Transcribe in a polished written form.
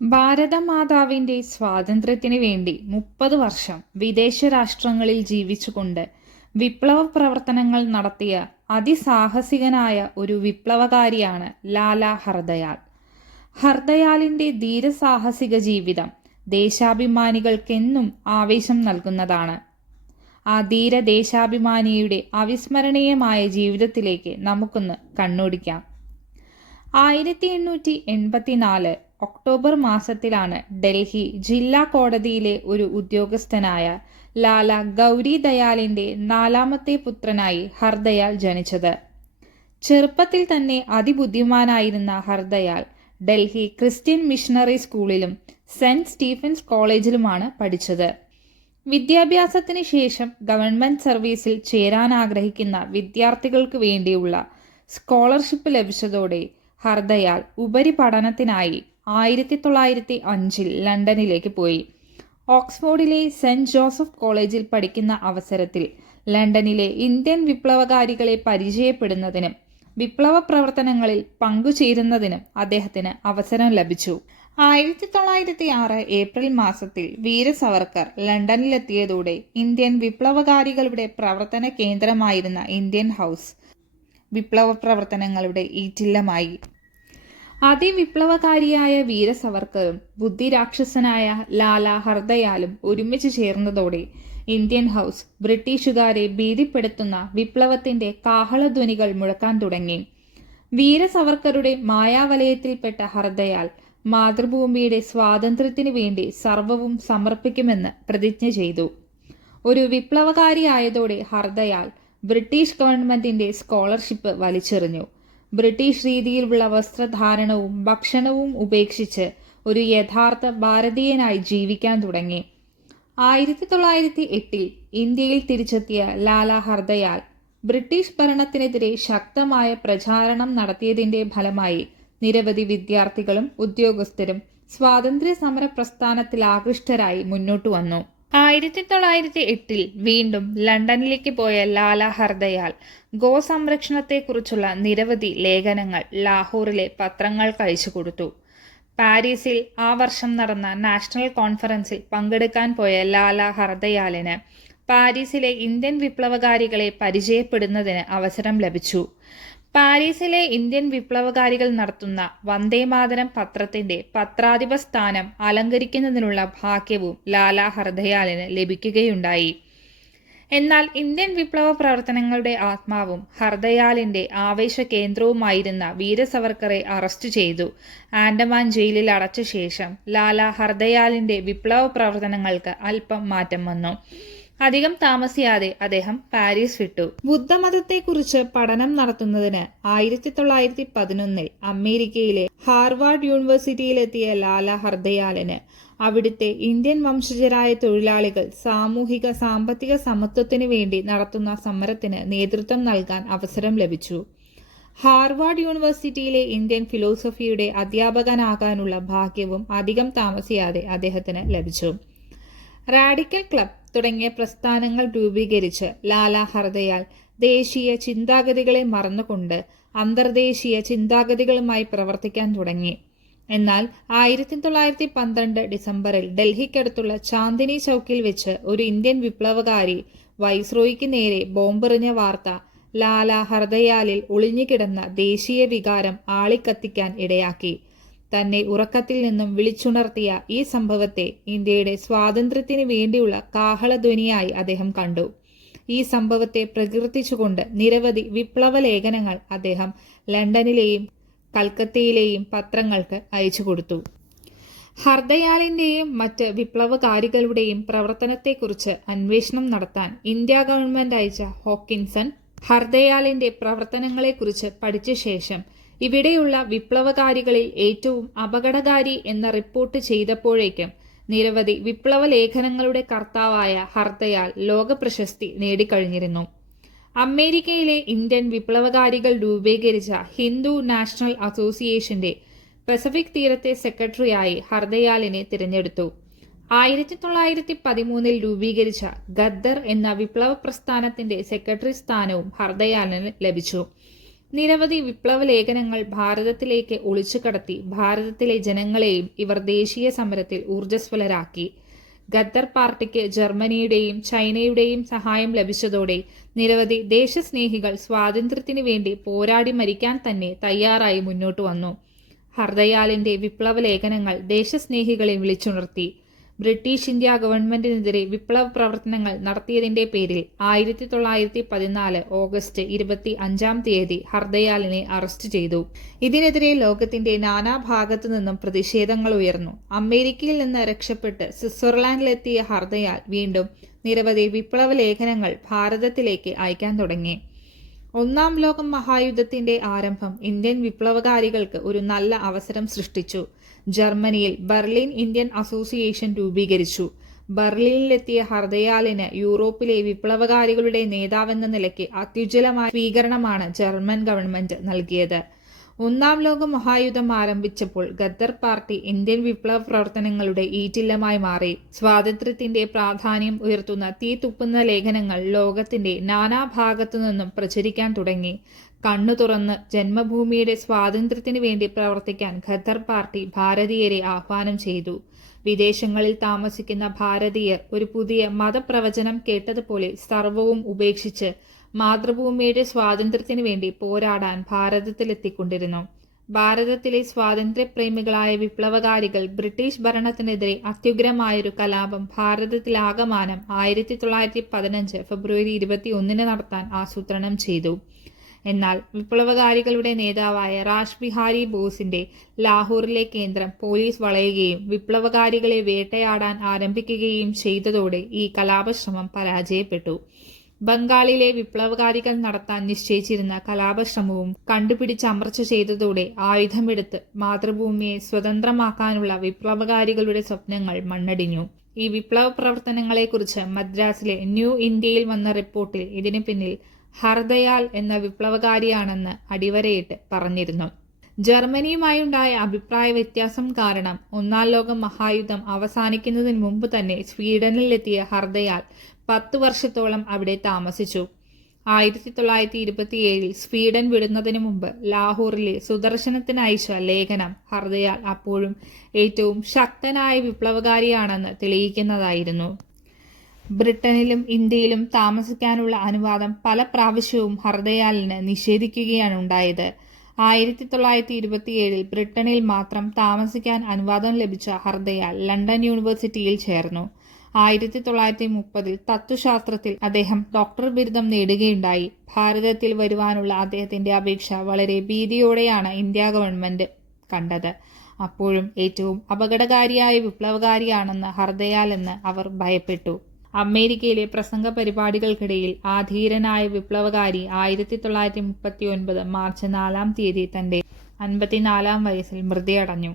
ഭാരതമാതാവിന്റെ സ്വാതന്ത്ര്യത്തിനു വേണ്ടി 30 വർഷം വിദേശ രാഷ്ട്രങ്ങളിൽ ജീവിച്ചുകൊണ്ട് വിപ്ലവ പ്രവർത്തനങ്ങൾ നടത്തിയ അതിസാഹസികനായ ഒരു വിപ്ലവകാരിയാണ് ലാലാ ഹർദയാൽ. ഹർദയാലിന്റെ ധീരസാഹസിക ജീവിതം ദേശാഭിമാനികൾക്കെന്നും ആവേശം നൽകുന്നതാണ്. ആ ധീര ദേശാഭിമാനിയുടെ അവിസ്മരണീയമായ ജീവിതത്തിലേക്ക് നമുക്കൊന്ന് കണ്ണോടിക്കാം. 1884 ഒക്ടോബർ മാസത്തിലാണ് ഡൽഹി ജില്ലാ കോടതിയിലെ ഒരു ഉദ്യോഗസ്ഥനായ ലാല ഗൗരി ദയാലിന്റെ 4ാമത്തെ പുത്രനായി ഹർദയാൽ ജനിച്ചത്. ചെറുപ്പത്തിൽ തന്നെ അതിബുദ്ധിമാനായിരുന്ന ഹർദയാൽ ഡൽഹി ക്രിസ്ത്യൻ മിഷണറി സ്കൂളിലും സെന്റ് സ്റ്റീഫൻസ് കോളേജിലുമാണ് പഠിച്ചത്. വിദ്യാഭ്യാസത്തിന് ശേഷം ഗവൺമെന്റ് സർവീസിൽ ചേരാൻ ആഗ്രഹിക്കുന്ന വിദ്യാർത്ഥികൾക്ക് വേണ്ടിയുള്ള സ്കോളർഷിപ്പ് ലഭിച്ചതോടെ ഹർദയാൽ ഉപരിപഠനത്തിനായി 1905 ലണ്ടനിലേക്ക് പോയി. ഓക്സ്ഫോർഡിലെ സെന്റ് ജോസഫ് കോളേജിൽ പഠിക്കുന്ന അവസരത്തിൽ ലണ്ടനിലെ ഇന്ത്യൻ വിപ്ലവകാരികളെ പരിചയപ്പെടുന്നതിനും വിപ്ലവ പ്രവർത്തനങ്ങളിൽ പങ്കുചേരുന്നതിനും അദ്ദേഹത്തിന് അവസരം ലഭിച്ചു. 1906 ഏപ്രിൽ മാസത്തിൽ വീര സവർക്കർ ലണ്ടനിലെത്തിയതോടെ ഇന്ത്യൻ വിപ്ലവകാരികളുടെ പ്രവർത്തന കേന്ദ്രമായിരുന്ന ഇന്ത്യൻ ഹൗസ് വിപ്ലവ പ്രവർത്തനങ്ങളുടെ ഈറ്റില്ലമായി. അതിവിപ്ലവകാരിയായ വീര സവർക്കറും ബുദ്ധിരാക്ഷസനായ ലാലാ ഹർദയാലും ഒരുമിച്ച് ചേർന്നതോടെ ഇന്ത്യൻ ഹൗസ് ബ്രിട്ടീഷുകാരെ ഭീതിപ്പെടുത്തുന്ന വിപ്ലവത്തിന്റെ കാഹളധ്വനികൾ മുഴക്കാൻ തുടങ്ങി. വീര സവർക്കറുടെ മായാവലയത്തിൽപ്പെട്ട ഹർദയാൽ മാതൃഭൂമിയുടെ സ്വാതന്ത്ര്യത്തിനു വേണ്ടി സർവവും സമർപ്പിക്കുമെന്ന് പ്രതിജ്ഞ ചെയ്തു. ഒരു വിപ്ലവകാരിയായതോടെ ഹർദയാൽ ബ്രിട്ടീഷ് ഗവൺമെന്റിന്റെ സ്കോളർഷിപ്പ് വലിച്ചെറിഞ്ഞു. ബ്രിട്ടീഷ് രീതിയിലുള്ള വസ്ത്രധാരണവും ഭക്ഷണവും ഉപേക്ഷിച്ച് ഒരു യഥാർത്ഥ ഭാരതീയനായി ജീവിക്കാൻ തുടങ്ങി. 1908 ഇന്ത്യയിൽ തിരിച്ചെത്തിയ ലാലാ ഹർദയാൽ ബ്രിട്ടീഷ് ഭരണത്തിനെതിരെ ശക്തമായ പ്രചാരണം നടത്തിയതിന്റെ ഫലമായി നിരവധി വിദ്യാർത്ഥികളും ഉദ്യോഗസ്ഥരും സ്വാതന്ത്ര്യ സമര പ്രസ്ഥാനത്തിൽ ആകൃഷ്ടരായി മുന്നോട്ടു വന്നു. 1908 വീണ്ടും ലണ്ടനിലേക്ക് പോയ ലാലാ ഹർദയാൽ ഗോസംരക്ഷണത്തെക്കുറിച്ചുള്ള നിരവധി ലേഖനങ്ങൾ ലാഹോറിലെ പത്രങ്ങൾക്ക് അയച്ചു കൊടുത്തു. പാരീസിൽ ആ വർഷം നടന്ന നാഷണൽ കോൺഫറൻസിൽ പങ്കെടുക്കാൻ പോയ ലാലാ ഹർദയാലിന് പാരീസിലെ ഇന്ത്യൻ വിപ്ലവകാരികളെ പരിചയപ്പെടുന്നതിന് അവസരം ലഭിച്ചു. പാരീസിലെ ഇന്ത്യൻ വിപ്ലവകാരികൾ നടത്തുന്ന വന്ദേമാതരം പത്രത്തിന്റെ പത്രാധിപ സ്ഥാനം അലങ്കരിക്കുന്നതിനുള്ള ഭാഗ്യവും ലാലാ ഹർദയാലിന് ലഭിക്കുകയുണ്ടായി. എന്നാൽ ഇന്ത്യൻ വിപ്ലവ പ്രവർത്തനങ്ങളുടെ ആത്മാവും ഹർദയാലിന്റെ ആവേശ കേന്ദ്രവുമായിരുന്ന വീര സവർക്കറെ അറസ്റ്റ് ചെയ്തു ആൻഡമാൻ ജയിലിൽ അടച്ച ശേഷം ലാലാ ഹർദയാലിന്റെ വിപ്ലവ പ്രവർത്തനങ്ങൾക്ക് അല്പം മാറ്റം വന്നു. അധികം താമസിയാതെ അദ്ദേഹം പാരീസ് വിട്ടു. ബുദ്ധമതത്തെക്കുറിച്ച് പഠനം നടത്തുന്നതിന് 1911 അമേരിക്കയിലെ ഹാർവാർഡ് യൂണിവേഴ്സിറ്റിയിലെത്തിയ ലാലാ ഹർദയാലിന് അവിടുത്തെ ഇന്ത്യൻ വംശജരായ തൊഴിലാളികൾ സാമൂഹിക സാമ്പത്തിക സമത്വത്തിനു വേണ്ടി നടത്തുന്ന സമരത്തിന് നേതൃത്വം നൽകാൻ അവസരം ലഭിച്ചു. ഹാർവാർഡ് യൂണിവേഴ്സിറ്റിയിലെ ഇന്ത്യൻ ഫിലോസഫിയുടെ അധ്യാപകനാകാനുള്ള ഭാഗ്യവും അധികം താമസിയാതെ അദ്ദേഹത്തിന് ലഭിച്ചു. റാഡിക്കൽ ക്ലബ് തുടങ്ങിയ പ്രസ്ഥാനങ്ങൾ രൂപീകരിച്ച് ലാലാ ഹർദയാൽ ദേശീയ ചിന്താഗതികളെ മറന്നുകൊണ്ട് അന്തർദേശീയ ചിന്താഗതികളുമായി പ്രവർത്തിക്കാൻ തുടങ്ങി. എന്നാൽ 1912 ഡിസംബറിൽ ഡൽഹിക്കടുത്തുള്ള ചാന്ദിനി ചൗക്കിൽ വെച്ച് ഒരു ഇന്ത്യൻ വിപ്ലവകാരി വൈസ്രോയിക്ക് നേരെ ബോംബെറിഞ്ഞ വാർത്ത ലാലാ ഹർദയാലിൽ ഒളിഞ്ഞുകിടന്ന ദേശീയ വികാരം ആളിക്കത്തിക്കാൻ ഇടയാക്കി. തന്നെ ഉറക്കത്തിൽ നിന്നും വിളിച്ചുണർത്തിയ ഈ സംഭവത്തെ ഇന്ത്യയുടെ സ്വാതന്ത്ര്യത്തിന് വേണ്ടിയുള്ള കാഹളധ്വനിയായി അദ്ദേഹം കണ്ടു. ഈ സംഭവത്തെ പ്രകീർത്തിച്ചുകൊണ്ട് നിരവധി വിപ്ലവ ലേഖനങ്ങൾ അദ്ദേഹം ലണ്ടനിലെയും കൽക്കത്തയിലെയും പത്രങ്ങൾക്ക് അയച്ചു കൊടുത്തു. ഹർദയാലിന്റെയും മറ്റ് വിപ്ലവകാരികളുടെയും പ്രവർത്തനത്തെക്കുറിച്ച് അന്വേഷണം നടത്താൻ ഇന്ത്യ ഗവൺമെന്റ് അയച്ച ഹോക്കിൻസൺ ഹർദയാലിന്റെ പ്രവർത്തനങ്ങളെക്കുറിച്ച് പഠിച്ച ശേഷം ഇവിടെയുള്ള വിപ്ലവകാരികളിൽ ഏറ്റവും അപകടകാരി എന്ന റിപ്പോർട്ട് ചെയ്തപ്പോഴേക്കും നിരവധി വിപ്ലവ ലേഖനങ്ങളുടെ കർത്താവായ ഹർദയാൽ ലോകപ്രശസ്തി നേടിക്കഴിഞ്ഞിരുന്നു. അമേരിക്കയിലെ ഇന്ത്യൻ വിപ്ലവകാരികൾ രൂപീകരിച്ച ഹിന്ദു നാഷണൽ അസോസിയേഷന്റെ പസഫിക് തീരത്തെ സെക്രട്ടറിയായി ഹർദയാലിനെ തിരഞ്ഞെടുത്തു. 1913 രൂപീകരിച്ച ഗദ്ദർ എന്ന വിപ്ലവ പ്രസ്ഥാനത്തിന്റെ സെക്രട്ടറി സ്ഥാനവും ഹർദയാലിന് ലഭിച്ചു. നിരവധി വിപ്ലവ ലേഖനങ്ങൾ ഭാരതത്തിലേക്ക് ഒളിച്ചുകടത്തി ഭാരതത്തിലെ ജനങ്ങളെയും ഇവർ ദേശീയ സമരത്തിൽ ഊർജ്ജസ്വലരാക്കി. ഗദ്ദർ പാർട്ടിക്ക് ജർമ്മനിയുടെയും ചൈനയുടെയും സഹായം ലഭിച്ചതോടെ നിരവധി ദേശസ്നേഹികൾ സ്വാതന്ത്ര്യത്തിനു വേണ്ടി പോരാടി മരിക്കാൻ തന്നെ തയ്യാറായി മുന്നോട്ടു വന്നു. ഹർദയാലിന്റെ വിപ്ലവ ലേഖനങ്ങൾ ദേശസ്നേഹികളെ വിളിച്ചുണർത്തി. ബ്രിട്ടീഷ് ഇന്ത്യ ഗവൺമെന്റിനെതിരെ വിപ്ലവ പ്രവർത്തനങ്ങൾ നടത്തിയതിന്റെ പേരിൽ 1914 ഓഗസ്റ്റ് 25 ഹർദയാലിനെ അറസ്റ്റ് ചെയ്തു. ഇതിനെതിരെ ലോകത്തിന്റെ നാനാഭാഗത്തു നിന്നും പ്രതിഷേധങ്ങൾ ഉയർന്നു. അമേരിക്കയിൽ നിന്ന് രക്ഷപ്പെട്ട് സ്വിറ്റ്സർലാൻഡിലെത്തിയ ഹർദയാൽ വീണ്ടും നിരവധി വിപ്ലവ ലേഖനങ്ങൾ ഭാരതത്തിലേക്ക് അയക്കാൻ തുടങ്ങി. ഒന്നാം ലോക മഹായുദ്ധത്തിന്റെ ആരംഭം ഇന്ത്യൻ വിപ്ലവകാരികൾക്ക് ഒരു നല്ല അവസരം സൃഷ്ടിച്ചു. ജർമ്മനിയിൽ ബെർലിൻ ഇന്ത്യൻ അസോസിയേഷൻ രൂപീകരിച്ചു. ബെർലിനിലെത്തിയ ഹർദയാലിന് യൂറോപ്പിലെ വിപ്ലവകാരികളുടെ നേതാവെന്ന നിലയ്ക്ക് അത്യുജ്വലമായ സ്വീകരണമാണ് ജർമ്മൻ ഗവൺമെന്റ് നൽകിയത്. ഒന്നാം ലോക മഹായുദ്ധം ആരംഭിച്ചപ്പോൾ ഗദ്ദർ പാർട്ടി ഇന്ത്യൻ വിപ്ലവ പ്രവർത്തനങ്ങളുടെ ഈറ്റില്ലമായി മാറി. സ്വാതന്ത്ര്യത്തിന്റെ പ്രാധാന്യം ഉയർത്തുന്ന തീ തുപ്പുന്ന ലേഖനങ്ങൾ ലോകത്തിന്റെ നാനാഭാഗത്തു നിന്നും പ്രചരിക്കാൻ തുടങ്ങി. കണ്ണു തുറന്ന് ജന്മഭൂമിയുടെ സ്വാതന്ത്ര്യത്തിനു വേണ്ടി പ്രവർത്തിക്കാൻ ഗദ്ദർ പാർട്ടി ഭാരതീയരെ ആഹ്വാനം ചെയ്തു. വിദേശങ്ങളിൽ താമസിക്കുന്ന ഭാരതീയർ ഒരു പുതിയ മതപ്രവചനം കേട്ടതുപോലെ സർവവും ഉപേക്ഷിച്ച് മാതൃഭൂമിയുടെ സ്വാതന്ത്ര്യത്തിനു വേണ്ടി പോരാടാൻ ഭാരതത്തിലെത്തിക്കൊണ്ടിരുന്നു. ഭാരതത്തിലെ സ്വാതന്ത്ര്യപ്രേമികളായ വിപ്ലവകാരികൾ ബ്രിട്ടീഷ് ഭരണത്തിനെതിരെ അത്യുഗ്രമായൊരു കലാപം ഭാരതത്തിലാകമാനം 1915 ഫെബ്രുവരി 21 നടത്താൻ ആസൂത്രണം ചെയ്തു. എന്നാൽ വിപ്ലവകാരികളുടെ നേതാവായ റാഷ് ബിഹാരി ബോസിന്റെ ലാഹോറിലെ കേന്ദ്രം പോലീസ് വളയുകയും വിപ്ലവകാരികളെ വേട്ടയാടാൻ ആരംഭിക്കുകയും ചെയ്തതോടെ ഈ കലാപശ്രമം പരാജയപ്പെട്ടു. ബംഗാളിലെ വിപ്ലവകാരികൾ നടത്താൻ നിശ്ചയിച്ചിരുന്ന കലാപശ്രമവും കണ്ടുപിടിച്ചമർച്ച ചെയ്തതോടെ ആയുധമെടുത്ത് മാതൃഭൂമിയെ സ്വതന്ത്രമാക്കാനുള്ള വിപ്ലവകാരികളുടെ സ്വപ്നങ്ങൾ മണ്ണടിഞ്ഞു. ഈ വിപ്ലവ പ്രവർത്തനങ്ങളെക്കുറിച്ച് മദ്രാസിലെ ന്യൂ ഇന്ത്യയിൽ വന്ന റിപ്പോർട്ടിൽ ഇതിനു പിന്നിൽ ഹർദയാൽ എന്ന വിപ്ലവകാരിയാണെന്ന് അടിവരയിട്ട് പറഞ്ഞിരുന്നു. ജർമ്മനിയുമായുണ്ടായ അഭിപ്രായ വ്യത്യാസം കാരണം ഒന്നാം ലോക മഹായുദ്ധം അവസാനിക്കുന്നതിന് മുമ്പ് തന്നെ സ്വീഡനിലെത്തിയ ഹർദയാൽ 10 വർഷത്തോളം അവിടെ താമസിച്ചു. 1927 സ്വീഡൻ വിടുന്നതിന് മുമ്പ് ലാഹോറിലെ സുദർശനത്തിന് അയച്ച ലേഖനം ഹർദയാൽ അപ്പോഴും ഏറ്റവും ശക്തനായ വിപ്ലവകാരിയാണെന്ന് തെളിയിക്കുന്നതായിരുന്നു. ബ്രിട്ടനിലും ഇന്ത്യയിലും താമസിക്കാനുള്ള അനുവാദം പല പ്രാവശ്യവും ഹർദയാലിന് നിഷേധിക്കുകയാണ് ഉണ്ടായത്. 1927 ബ്രിട്ടനിൽ മാത്രം താമസിക്കാൻ അനുവാദം ലഭിച്ച ഹർദയാൽ ലണ്ടൻ യൂണിവേഴ്സിറ്റിയിൽ ചേർന്നു. 1930 തത്വശാസ്ത്രത്തിൽ അദ്ദേഹം ഡോക്ടർ ബിരുദം നേടുകയുണ്ടായി. ഭാരതത്തിൽ വരുവാനുള്ള അദ്ദേഹത്തിന്റെ അപേക്ഷ വളരെ ഭീതിയോടെയാണ് ഇന്ത്യ ഗവൺമെന്റ് കണ്ടത്. അപ്പോഴും ഏറ്റവും അപകടകാരിയായ വിപ്ലവകാരിയാണെന്ന് ഹർദയാൽ എന്ന് അവർ ഭയപ്പെട്ടു. അമേരിക്കയിലെ പ്രസംഗ പരിപാടികൾക്കിടയിൽ ആ ധീരനായ വിപ്ലവകാരി 1939 മാർച്ച് 4 തന്റെ 54 വയസ്സിൽ മൃതിയടഞ്ഞു.